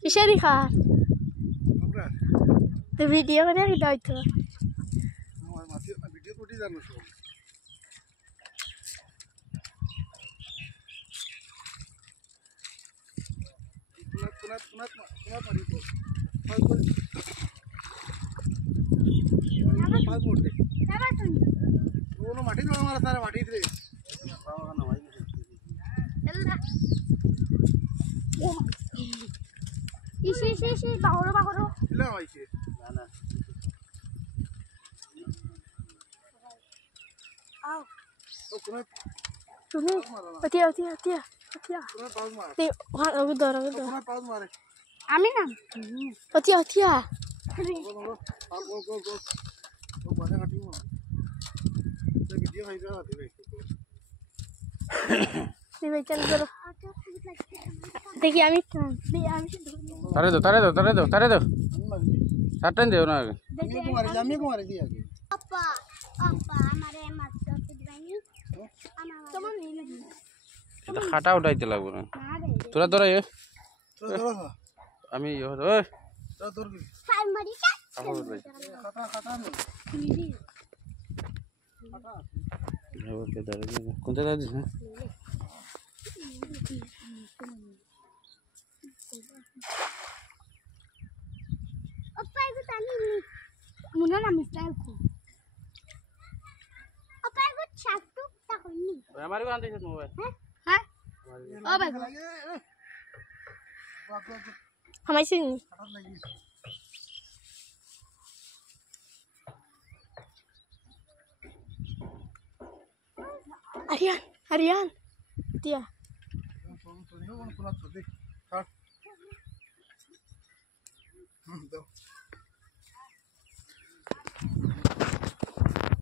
Bisa dikah? The video kan yang kita itu. Video tuh di sana tuh. Punat mari tuh. Pas mote. Siapa tuh? Uno mati tuh malah sana mati deh. Isi, bakoro. Gila aja. Mana? Aw. Oh punat. Tunggu. Atia. Punat pas mar. Nih, aku dorong. Punat pas mare. Amin. Atia. Go. Oh banyak hati mau. Saya video aja deh. Nih, baca dulu. देखिए आमी तारे दो satin दे ना कुमारी दिया के पापा हमारे मत तो दिवाई তোমার নেই লাগি এটা খাটা উঠাইতে লাগবে না তোরা ধরা এ আমি ওই তোরা তোর ফাইল মারি খাতা নে ওকে ধরে কোনটা দাদিস না Opa, itu tani ini. Muna nama style ku. Opa, itu satu tak ini. हमारे को आंते हैं mobile Hah? Oh, bagus. Hamain sini. Aryan. Dia. punat